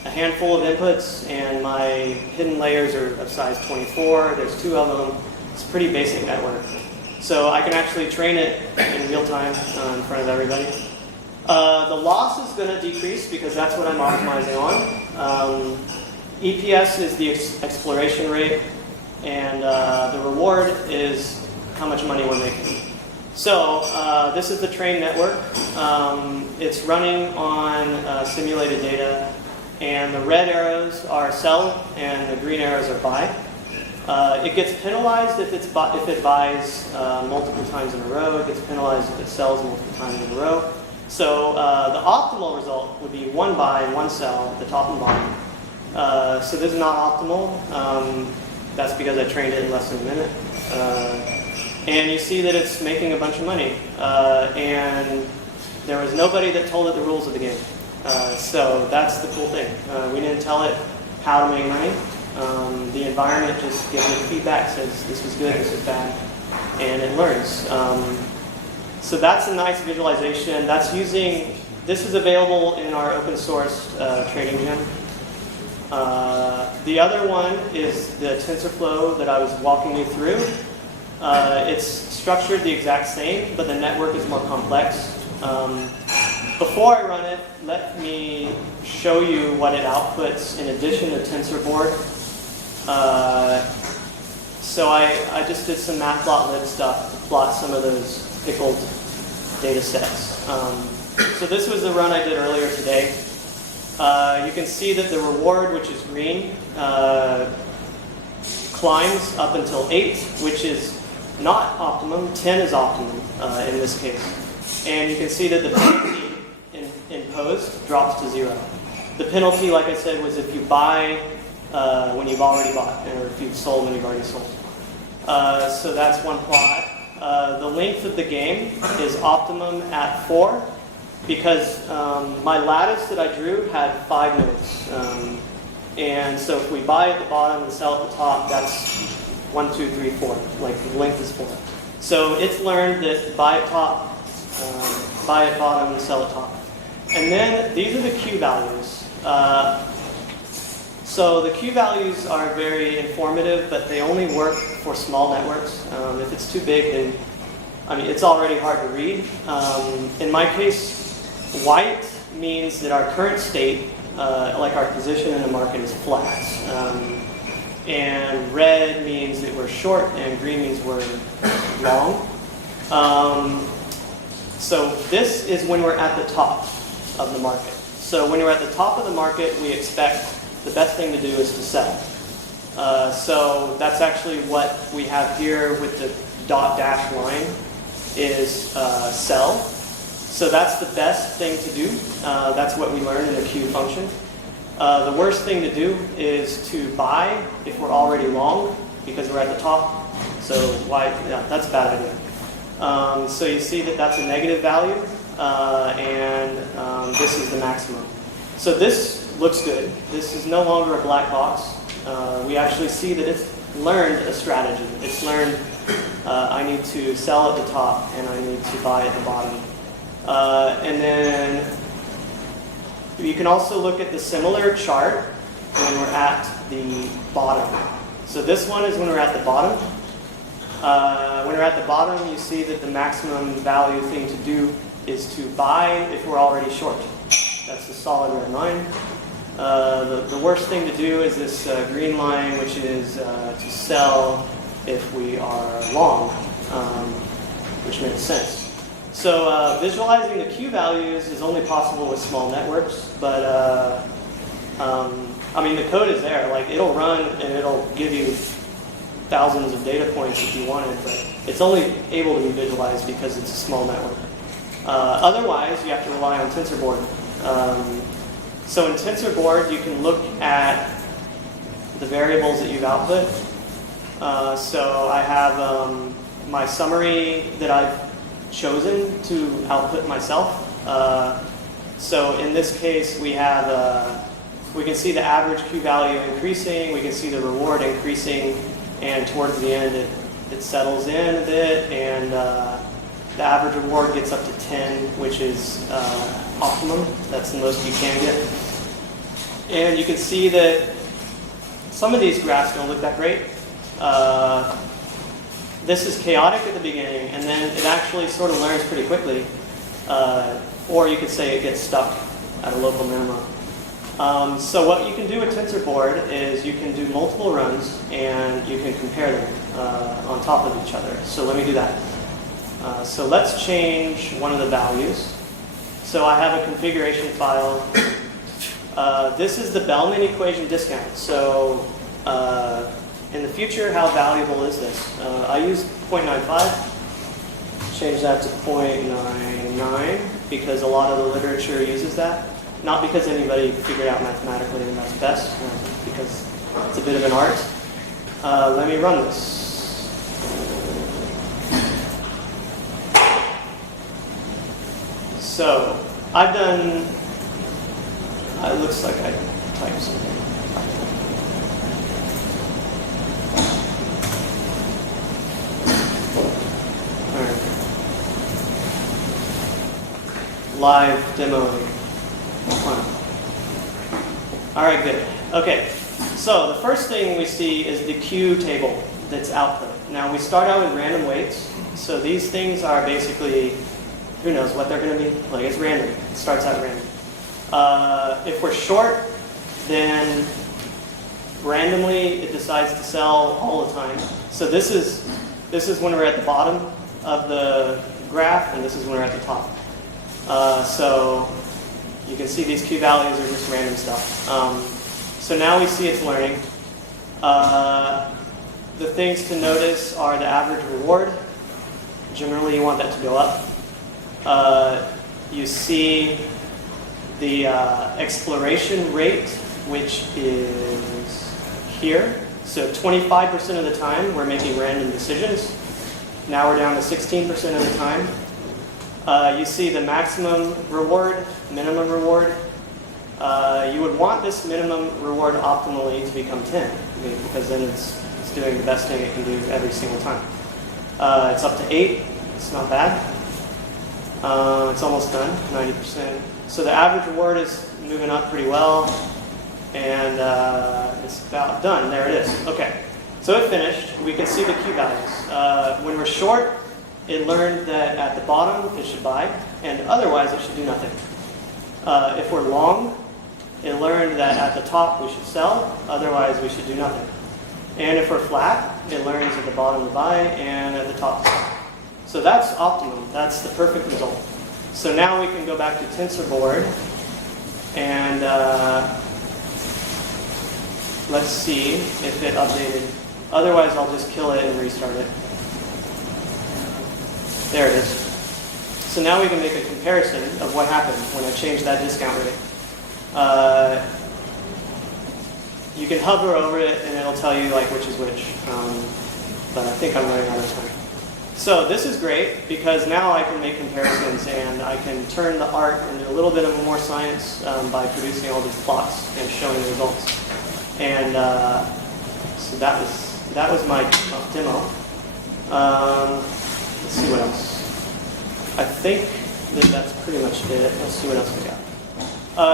a handful of inputs, and my hidden layers are of size 24. There's 2 of them. It's a pretty basic network. So I can actually train it in real time in front of everybody. The loss is going to decrease because that's what I'm optimizing on. EPS is the exploration rate, and the reward is how much money we're making. So this is the train network. It's running on simulated data, and the red arrows are sell, and the green arrows are buy. It gets penalized if it buys multiple times in a row. It gets penalized if it sells multiple times in a row. So the optimal result would be one buy and one sell at the top and bottom. So this is not optimal. That's because I trained it in less than a minute. And you see that it's making a bunch of money. And there was nobody that told it the rules of the game. So that's the cool thing. We didn't tell it how to make money. The environment just gives it feedback, says this was good, this was bad, and it learns. So that's a nice visualization. That's using, this is available in our open source trading gem. The other one is the TensorFlow that I was walking you through. It's structured the exact same, but the network is more complex. Before I run it, let me show you what it outputs in addition to TensorBoard. So I just did some matplotlib stuff to plot some of those pickled data sets. So this was the run I did earlier today. You can see that the reward, which is green, climbs up until 8, which is not optimum. 10 is optimum in this case. And you can see that the penalty imposed drops to 0. The penalty, like I said, was if you buy when you've already bought, or if you've sold when you've already sold. So that's one plot. The length of the game is optimum at 4 because my lattice that I drew had 5 nodes. And so if we buy at the bottom and sell at the top, that's 1, 2, 3, 4. Like the length is 4. So it's learned that buy at top, buy at bottom, and sell at top. And then these are the Q values. So the Q values are very informative, but they only work for small networks. If it's too big, then I mean it's already hard to read. In my case, white means that our current state, like our position in the market, is flat. And red means that we're short, and green means we're long. So this is when we're at the top of the market. So when we're at the top of the market, we expect the best thing to do is to sell. So that's actually what we have here with the dot dash line is sell. So that's the best thing to do. That's what we learned in the Q function. The worst thing to do is to buy if we're already long because we're at the top. So why? Yeah, that's a bad idea. So you see that that's a negative value, and this is the maximum. So this looks good. This is no longer a black box. We actually see that it's learned a strategy. It's learned I need to sell at the top and I need to buy at the bottom. And then you can also look at the similar chart when we're at the bottom. So this one is when we're at the bottom. When we're at the bottom, you see that the maximum value thing to do is to buy if we're already short. That's the solid red line. The worst thing to do is this green line, which is to sell if we are long, which makes sense. So visualizing the Q values is only possible with small networks, but I mean the code is there. Like it'll run and it'll give you thousands of data points if you wanted, but it's only able to be visualized because it's a small network. Otherwise, you have to rely on TensorBoard. So in TensorBoard, you can look at the variables that you've output. So I have my summary that I've chosen to output myself. So in this case, we have we can see the average Q value increasing. We can see the reward increasing, and towards the end, it settles in a bit, and the average reward gets up to 10, which is optimum. That's the most you can get. And you can see that some of these graphs don't look that great. This is chaotic at the beginning, and then it actually sort of learns pretty quickly. Or you could say it gets stuck at a local minimum. So what you can do with TensorBoard is you can do multiple runs, and you can compare them on top of each other. So let me do that. So let's change one of the values. So I have a configuration file. This is the Bellman equation discount. So In the future, how valuable is this? I use 0.95. Change that to 0.99 because a lot of the literature uses that. Not because anybody figured out mathematically that that's best, because it's a bit of an art. Let me run this. So I've done, it looks like I typed something. All right. Live demo. All right, good. Okay, so the first thing we see is the Q table that's output. Now we start out with random weights. So these things are basically, who knows what they're going to be? Like, it's random. It starts out random. If we're short, then randomly it decides to sell all the time. So this is when we're at the bottom of the graph, and this is when we're at the top. So you can see these Q values are just random stuff. So now we see it's learning. The things to notice are the average reward. Generally, you want that to go up. You see the exploration rate, which is here. So 25% of the time, we're making random decisions. Now we're down to 16% of the time. You see the maximum reward, minimum reward. You would want this minimum reward optimally to become 10, because then it's doing the best thing it can do every single time. It's up to 8. It's not bad. It's almost done, 90%. So the average reward is moving up pretty well, and it's about done. There it is. Okay, so it finished. We can see the Q values. When we're short, it learned that at the bottom it should buy, and otherwise it should do nothing. If we're long, it learned that at the top we should sell, otherwise we should do nothing. And if we're flat, it learns at the bottom to buy and at the top to sell. So that's optimum. That's the perfect result. So now we can go back to TensorBoard and let's see if it updated. Otherwise, I'll just kill it and restart it. There it is. So now we can make a comparison of what happened when I changed that discount rate. You can hover over it and it'll tell you like which is which. But I think I'm running out of time. So this is great because now I can make comparisons and I can turn the art into a little bit of more science by producing all these plots and showing the results. And so that was my demo. Let's see what else. I think that's pretty much it. Let's see what else we got.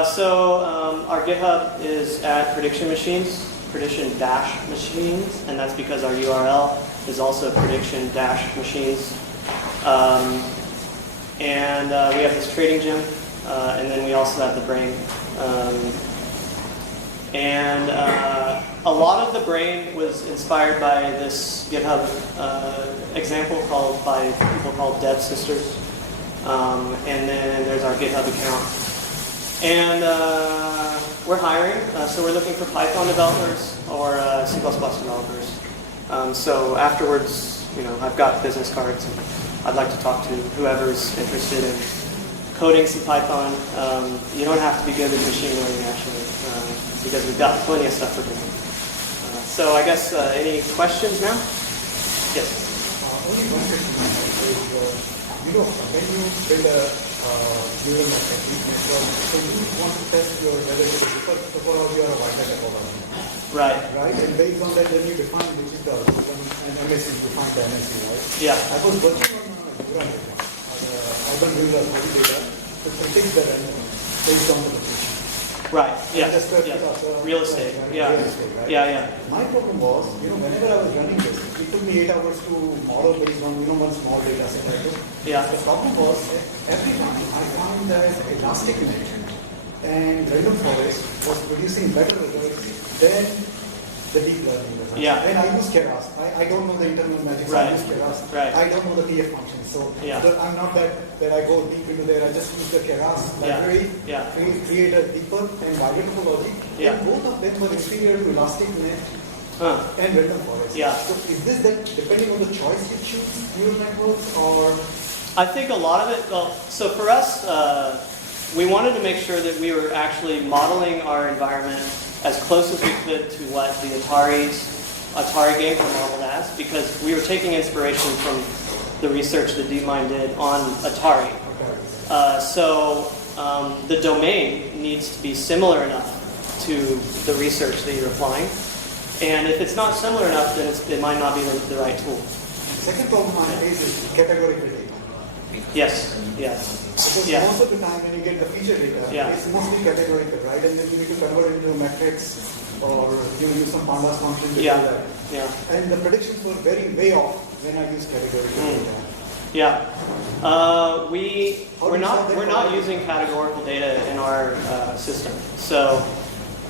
So our GitHub is at prediction-machines, and that's because our URL is also prediction-machines. And we have this trading gym, and then we also have the brain. And a lot of the brain was inspired by this GitHub example by people called Dev Sisters. And then there's our GitHub account. And we're hiring, so we're looking for Python developers or C++ developers. So afterwards, I've got business cards, and I'd like to talk to whoever's interested in coding some Python. You don't have to be good at machine learning, actually, because we've got plenty of stuff for doing. So I guess any questions now? Yes. Only one question is, when you build a neural network, so you want to test your whether it is the topology or a white topology. Right. Right, and based on that, then you define which is the algorithm, and MSC, you define the MSC, right? Yeah. I was working on a neural network, urban neural network data, to predict the rent based on the location. Right. Yeah. Just real estate. Yeah. Real estate, right? Yeah. My problem was, whenever I was running this, it took me 8 hours to model based on, one small data set. Yeah. The problem was, every time I found that elastic net and random forest was producing better results than the deep learning results. Yeah. When I use Keras, I don't know the internal magic. Right. I use Keras. Right. I don't know the TF function. So yeah. I'm not that I go deep into there. I just use the Keras library, create a deeper and wider topology. Yeah. And both of them were inferior to elastic net and random forest. Yeah. So is this that depending on the choice you choose neural networks, or? I think a lot of it, well, so for us, we wanted to make sure that we were actually modeling our environment as close as we could to what the Atari games were modeled as, because we were taking inspiration from the research that DeepMind did on Atari. So the domain needs to be similar enough to the research that you're applying. And if it's not similar enough, then it might not be the right tool. Second problem I face is categorical data. Yes, yes. Because Yeah. most of the time when you get the feature data, Yeah. it's mostly categorical, right? And then you need to convert it into a matrix, or you use some pandas function to Yeah. do that. Yeah. And the predictions were very way off when I used categorical data. Yeah, we're not using categorical data in our system, so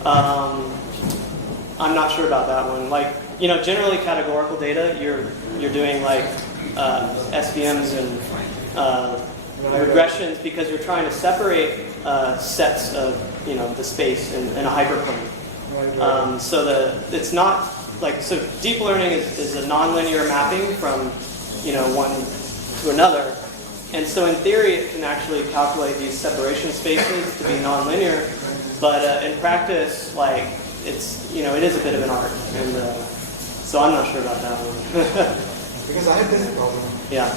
I'm not sure about that one. Like, generally categorical data, you're doing like SVMs and regressions because you're trying to separate sets of the space in a hyperplane. Right. So it's not like, so deep learning is a nonlinear mapping from one to another, and so in theory it can actually calculate these separation spaces to be nonlinear, but in practice, like, it is a bit of an art, and so I'm not sure about that one. Because I have this problem. Yeah.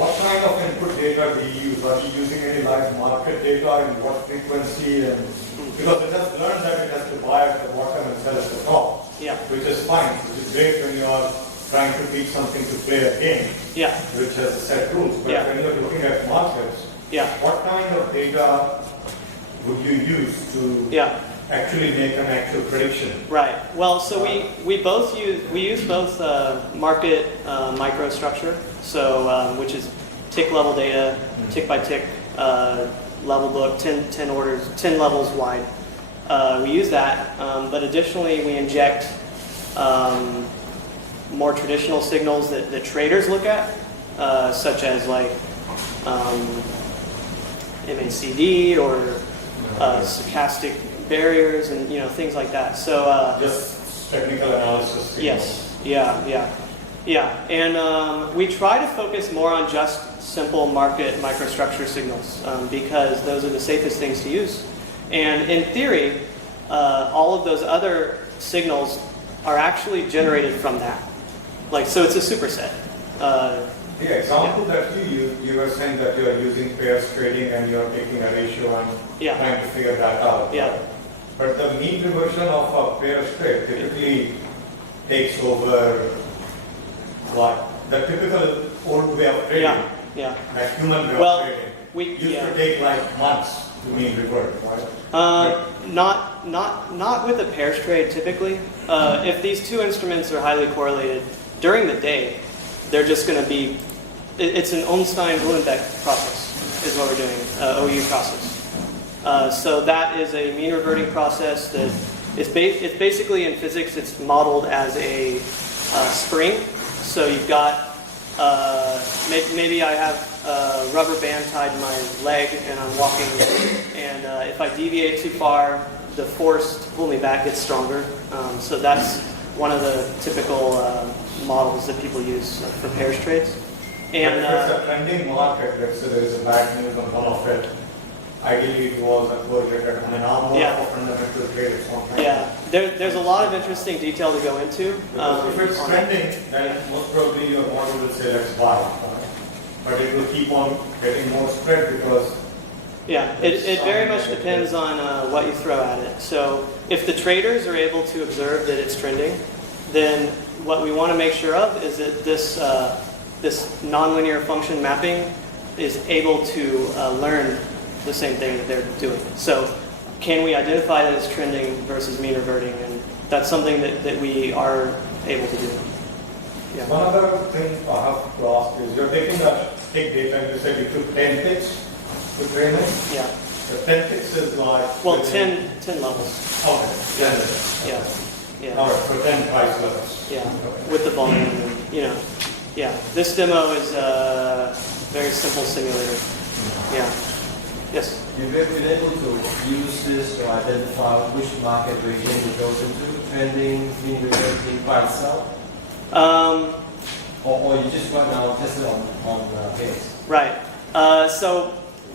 What kind of input data do you use? Are you using any like market data, and what frequency? And because it has learned that it has to buy at the bottom and sell at the top, Yeah. which is fine, which is great when you are trying to teach something to play a game, Yeah. which has set rules. But Yeah. when you're looking at markets, Yeah. what kind of data would you use to Yeah. actually make an actual prediction? Right. Well, so we use both market microstructure, so which is tick level data, tick by tick level book, 10 orders, 10 levels wide. We use that, but additionally we inject more traditional signals that traders look at, such as like MACD or stochastic barriers and things like that. So Just technical analysis. yes, yeah, and we try to focus more on just simple market microstructure signals because those are the safest things to use. And in theory, all of those other signals are actually generated from that. Like, so it's a superset. The example that you used, you were saying that you are using pairs trading and you are taking a ratio and trying to figure that out. Yeah. But the mean reversion of a pairs trade typically takes over what? The typical old way of trading, Yeah. like human way Well, of trading, we- used yeah. to take like months to mean revert, right? Not with a pairs trade typically. If these two instruments are highly correlated during the day, they're just going to be. It's an Ornstein-Uhlenbeck process, is what we're doing, OU process. So that is a mean reverting process that it's basically in physics. It's modeled as a spring. So you've got maybe I have a rubber band tied to my leg and I'm walking, and if I deviate too far, the force to pull me back gets stronger. So that's one of the typical models that people use for pairs trades. And if it's a trending market, let's say there is a bad news on one of it, ideally it was a correlated, more of a fundamental trade or something. Yeah, there's a lot of interesting detail to go into. Because if it's trending, then most probably your model will say let's buy. But it will keep on getting more spread because... Yeah, it very much depends on what you throw at it. So if the traders are able to observe that it's trending, then what we want to make sure of is that this nonlinear function mapping is able to learn the same thing that they're doing. So can we identify that it's trending versus mean reverting? And that's something that we are able to do. Yeah. One other thing I have to ask is, you're taking that tick data and you said you took 10 ticks to train it? Yeah. The 10 ticks is like... Well, 10 levels. Okay. Yeah. All right, so 10 price levels. Yeah, Okay. with the volume, and, yeah. This demo is a very simple simulator. Yeah. Yes. You've been able to use this to identify which market region it goes into, trending, mean reverting by itself? Or you just right now test it on hits? Right. So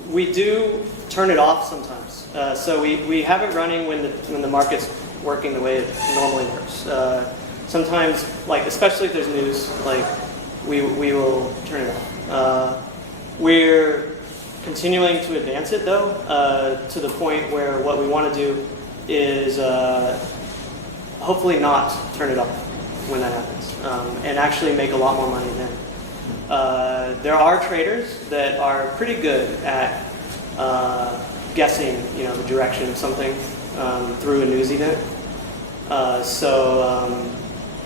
we do turn it off sometimes. So we have it running when the market's working the way it normally works. Sometimes, like especially if there's news, like we will turn it off. We're continuing to advance it though, to the point where what we want to do is hopefully not turn it off when that happens, and actually make a lot more money then. There are traders that are pretty good at guessing, the direction of something through a news event. So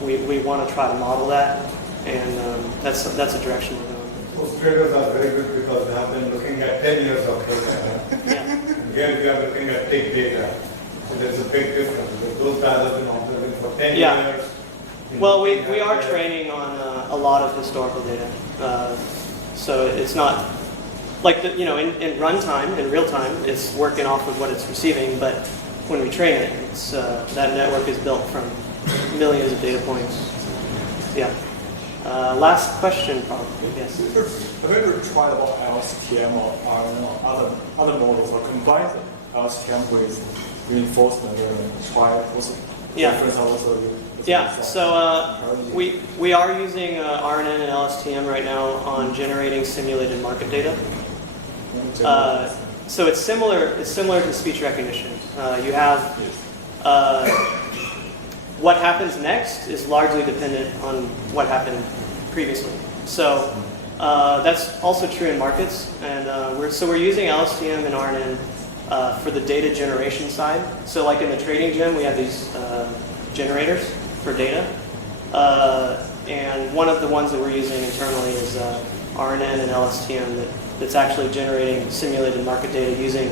we want to try to model that, and that's a direction we're going. Those traders are very good because they have been looking at 10 years of data. Yeah. Here we are looking at big data. So there's a big difference because those guys have been observing for 10 Yeah. years. Well, we are training on a lot of historical data, so it's not like in runtime, in real time, it's working off of what it's receiving. But when we train it, it's that network is built from millions of data points. Yeah. Last question, probably. Yes. Have you ever tried about LSTM or other models, or combine LSTM with reinforcement and try also difference also? Yeah. So we are using RNN and LSTM right now on generating simulated market data. So it's similar to speech recognition. You have what happens next is largely dependent on what happened previously. So that's also true in markets, and we're using LSTM and RNN for the data generation side. So like in the trading gym, we have these generators for data, and one of the ones that we're using internally is RNN and LSTM that's actually generating simulated market data using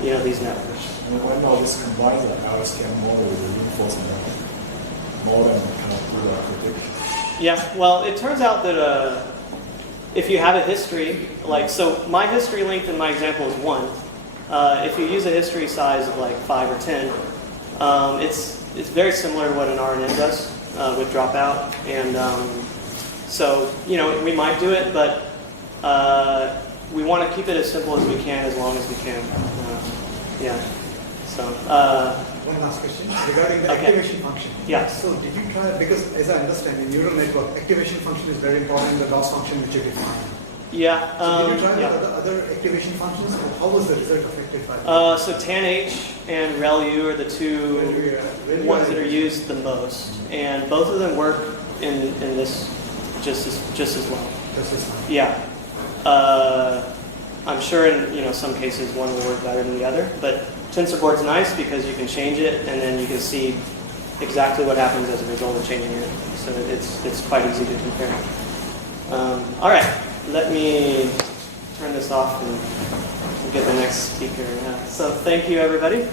these networks. And right now this combines the LSTM model with the reinforcement model and kind of do a prediction. Yeah, well, it turns out that if you have a history, so my history length in my example is 1. If you use a history size of like 5 or 10, it's very similar to what an RNN does with dropout. And so, we might do it, but we want to keep it as simple as we can, as long as we can. Yeah. So. One last question regarding the activation function. Yeah. So did you try, because as I understand in neural network, activation function is very important, the loss function which you define. Yeah. So did you try the other activation functions? How was the result affected by that? So TANH and ReLU are the two ones that are used the most, and both of them work in this just as well. Just as well. Yeah. I'm sure in some cases one will work better than the other, but TensorBoard's nice because you can change it and then you can see exactly what happens as a result of changing it. So it's quite easy to compare. All right, let me turn this off and get the next speaker. So thank you, everybody.